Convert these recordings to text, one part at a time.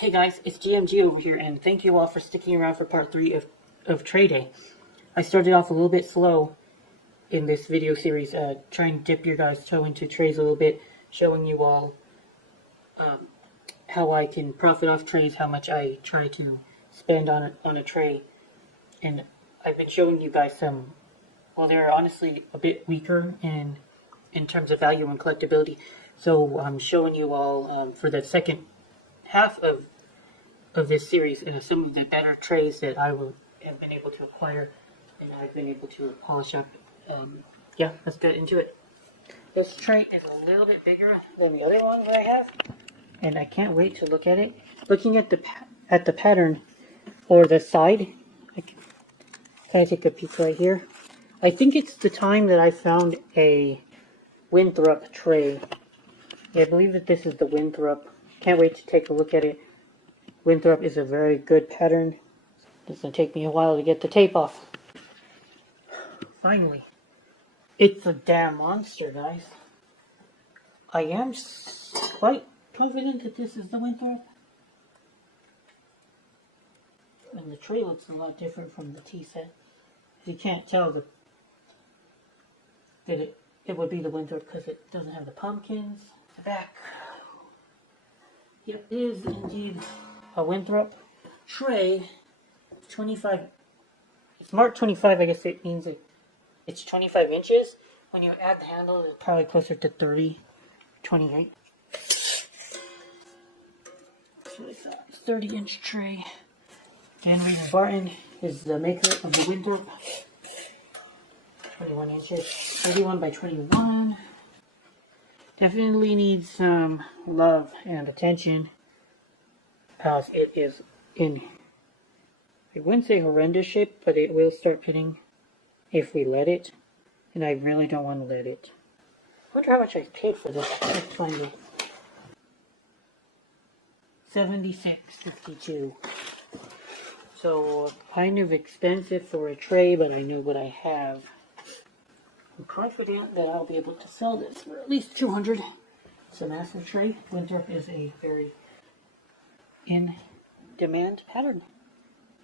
Hey guys, it's GMG over here, and thank you all for sticking around for part 3 of Tray Day. I started off a little bit slow in this video series, trying to dip your guys' toe into trays a little bit, showing you all how I can profit off trays, how much I try to spend on a tray. And I've been showing you guys some, well, they're honestly a bit weaker in terms of value and collectability. So I'm showing you all for the second half of this series some of the better trays that I have been able to acquire and I've been able to polish up. Yeah, let's get into it. This tray is a little bit bigger than the other one that I have, and I can't wait to look at it. Looking at the pattern or the side, can I take a peek right here? I think it's the time that I found a Winthrop tray. I believe that this is the Winthrop. Can't wait to take a look at it. Winthrop is a very good pattern. It's going to take me a while to get the tape off. Finally. It's a damn monster, guys. I am quite confident that this is the Winthrop. And the tray looks a lot different from the tea set. You can't tell that it would be the Winthrop because it doesn't have the pumpkins. The back. It is indeed a Winthrop tray. 25. It's marked 25. I guess it means it's 25 inches. When you add the handle, it's probably closer to 30, 28. So it's a 30-inch tray. And Barton is the maker of the Winthrop. 21 inches. 31 by 21. Definitely needs some love and attention, as it is in, I wouldn't say horrendous shape, but it will start pitting if we let it, and I really don't want to let it. I wonder how much I paid for this. Let's find it. $76.52. So kind of expensive for a tray, but I know what I have. I'm confident that I'll be able to sell this for at least $200. It's a massive tray. Winthrop is a very in-demand pattern,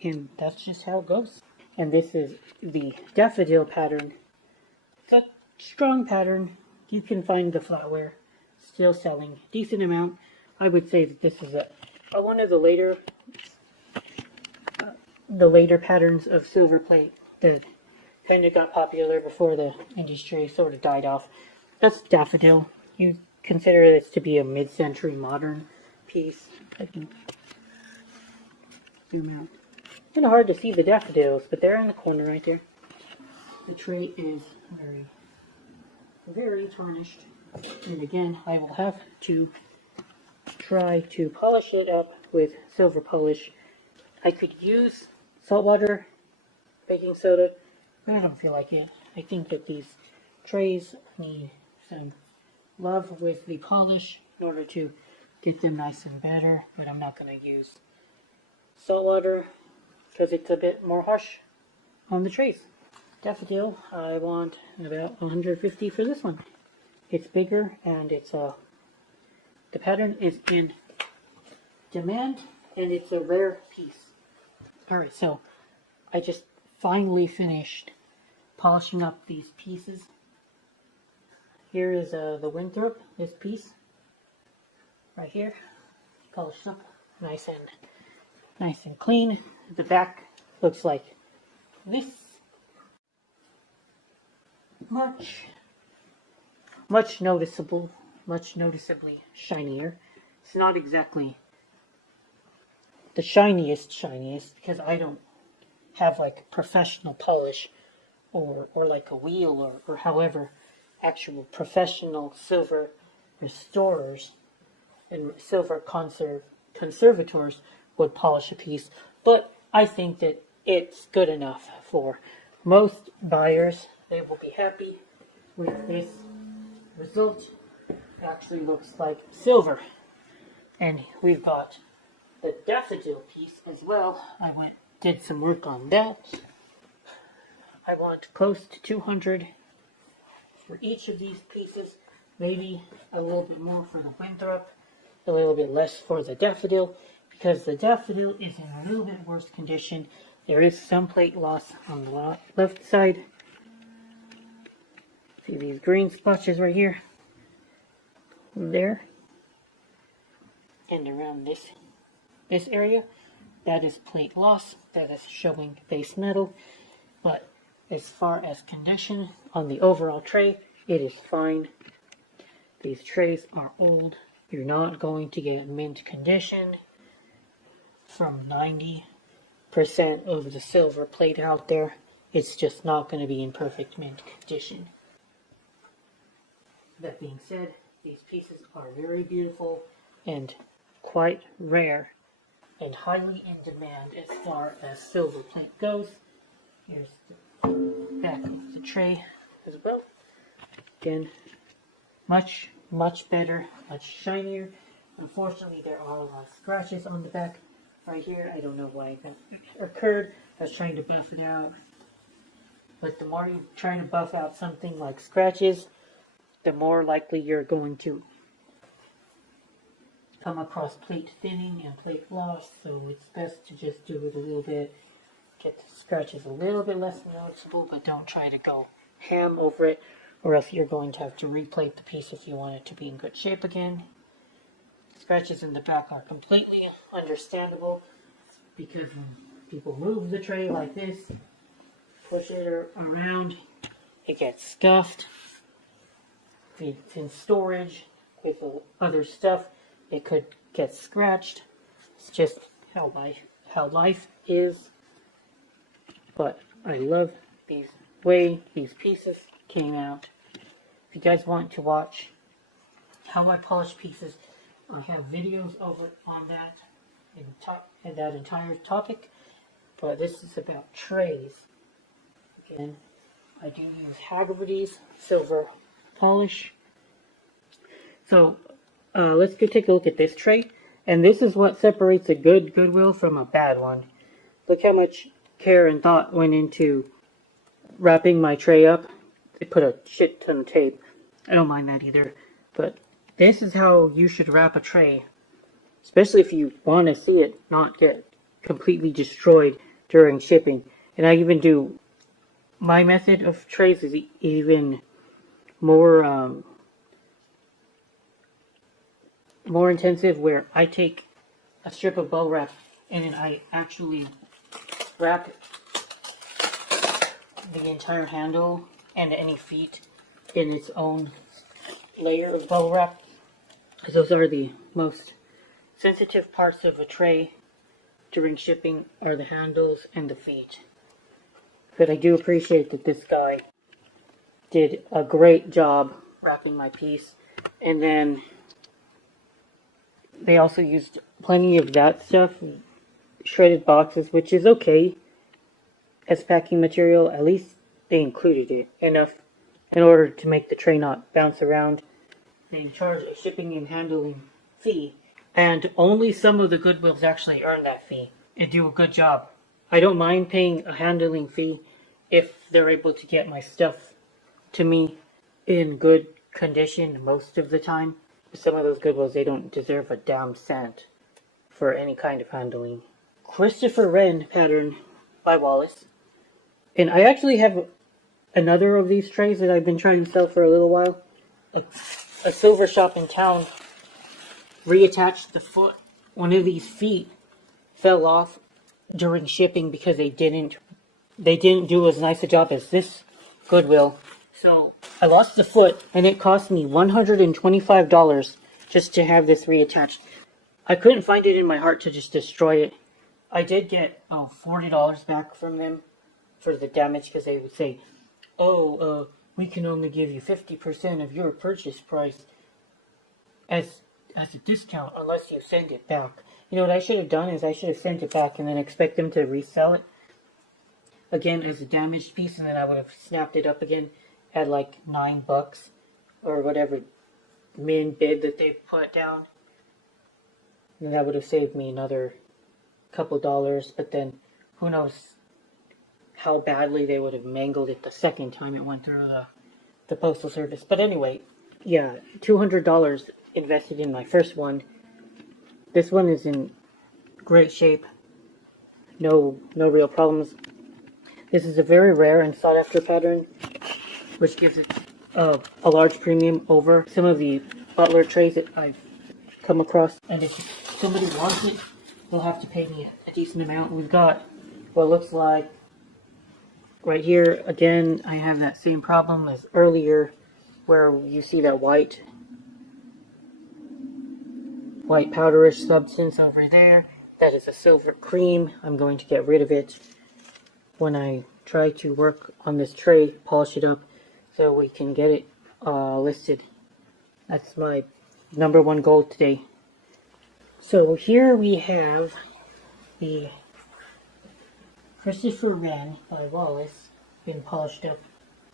and that's just how it goes. And this is the Daffodil pattern. It's a strong pattern. You can find the flatware still selling decent amount. I would say that this is one of the later patterns of silver plate that kind of got popular before the industry sort of died off. That's Daffodil. You consider this to be a mid-century modern piece. I can zoom out. Kind of hard to see the daffodils, but they're in the corner right there. The tray is very, very tarnished. And again, I will have to try to polish it up with silver polish. I could use salt water, baking soda, but I don't feel like it. I think that these trays need some love with the polish in order to get them nice and better, but I'm not going to use salt water because it's a bit more harsh on the trays. Daffodil, I want about $150 for this one. It's bigger and it's the pattern is in demand and it's a rare piece. Alright, so I just finally finished polishing up these pieces. Here is the Winthrop, this piece right here, polished up nice and clean. The back looks like this. Much noticeably shinier. It's not exactly the shiniest because I don't have like professional polish or like a wheel or however actual professional silver restorers and silver conservators would polish a piece, but I think that it's good enough for most buyers. They will be happy with this result. It actually looks like silver. And we've got the Daffodil piece as well. I did some work on that. I want close to $200 for each of these pieces. Maybe a little bit more for the Winthrop, a little bit less for the Daffodil, because the Daffodil is in a little bit worse condition. There is some plate loss on the left side. See these green splotches right here? There. And around this area, that is plate loss. That is showing base metal. But as far as condition on the overall tray, it is fine. These trays are old. You're not going to get mint condition from 90% of the silver plate out there. It's just not going to be in perfect mint condition. That being said, these pieces are very beautiful and quite rare and highly in demand as far as silver plate goes. Here's the back of the tray as well. Again, much better, much shinier. Unfortunately, there are a lot of scratches on the back right here. I don't know why that occurred. I was trying to buff it out. But the more you're trying to buff out something like scratches, the more likely you're going to come across plate thinning and plate loss. So it's best to just do it a little bit. Get the scratches a little bit less noticeable, but don't try to go ham over it, or else you're going to have to replate the piece if you want it to be in good shape again. Scratches in the back are completely understandable because when people move the tray like this, push it around, it gets scuffed. If it's in storage with other stuff, it could get scratched. It's just how life is. But I love the way these pieces came out. If you guys want to watch how I polish pieces, I have videos over on that in that entire topic. But this is about trays. Again, I do use Haggerty's silver polish. So let's go take a look at this tray. And this is what separates a good Goodwill from a bad one. Look how much care and thought went into wrapping my tray up. They put a shit ton of tape. I don't mind that either. But this is how you should wrap a tray. Especially if you want to see it not get completely destroyed during shipping. And I even do, my method of trays is even more intensive, where I take a strip of bubble wrap and then I actually wrap the entire handle and any feet in its own layer of bubble wrap. Those are the most sensitive parts of a tray during shipping, are the handles and the feet. But I do appreciate that this guy did a great job wrapping my piece. And then they also used plenty of that stuff, shredded boxes, which is okay as packing material. At least they included it enough in order to make the tray not bounce around. They charge a shipping and handling fee, and only some of the Goodwills actually earn that fee and do a good job. I don't mind paying a handling fee if they're able to get my stuff to me in good condition most of the time. Some of those Goodwills, they don't deserve a damn cent for any kind of handling. Christopher Wren pattern by Wallace. And I actually have another of these trays that I've been trying to sell for a little while. A silver shop in town reattached the foot. One of these feet fell off during shipping because they didn't do as nice a job as this Goodwill. So I lost the foot, and it cost me $125 just to have this reattached. I couldn't find it in my heart to just destroy it. I did get $40 back from them for the damage, because they would say, we can only give you 50% of your purchase price as a discount unless you send it back. You know what I should have done is I should have sent it back and then expect them to resell it again as a damaged piece, and then I would have snapped it up again at like $9 or whatever min bid that they put down. And that would have saved me another couple dollars, but then who knows how badly they would have mangled it the second time it went through the postal service. But anyway, yeah, $200 invested in my first one. This one is in great shape. No real problems. This is a very rare and sought after pattern, which gives it a large premium over some of the butler trays that I've come across. And if somebody wants it, they'll have to pay me a decent amount. We've got what looks like right here. Again, I have that same problem as earlier, where you see that white powderish substance over there. That is a silver cream. I'm going to get rid of it when I try to work on this tray, polish it up, so we can get it listed. That's my #1 goal today. So here we have the Christopher Wren by Wallace, been polished up,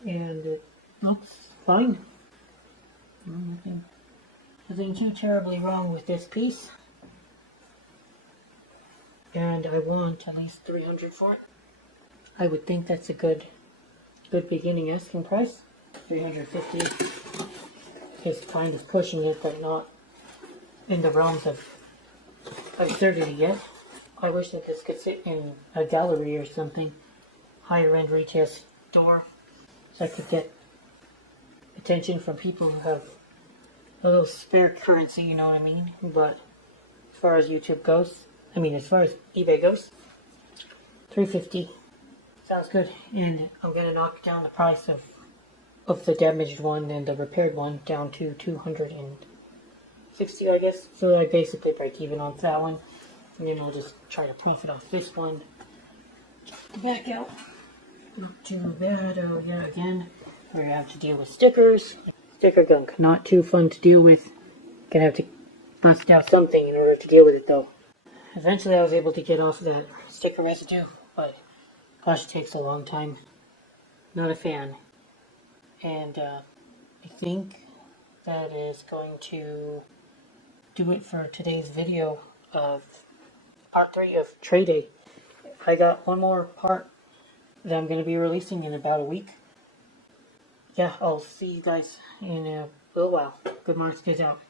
and it looks fine. Nothing too terribly wrong with this piece. And I want at least $300 for it. I would think that's a good beginning asking price. $350 is kind of pushing it, but not in the realms of absurdity yet. I wish that this could sit in a gallery or something, higher end retail store, so I could get attention from people who have a little spare currency, you know what I mean? But as far as YouTube goes, as far as eBay goes, $350 sounds good. And I'm gonna knock down the price of the damaged one and the repaired one down to $260, I guess. So I basically break even on that one, and then I'll just try to profit off this one. Back out. Not too bad. Oh yeah, again, we're gonna have to deal with stickers. Sticker gunk, not too fun to deal with. Gonna have to bust out something in order to deal with it though. Eventually I was able to get off that sticker residue, but gosh, it takes a long time. Not a fan. And I think that is going to do it for today's video of part 3 of Tray Day. I got one more part that I'm going to be releasing in about a week. Yeah, I'll see you guys in a little while. Good morning, guys out.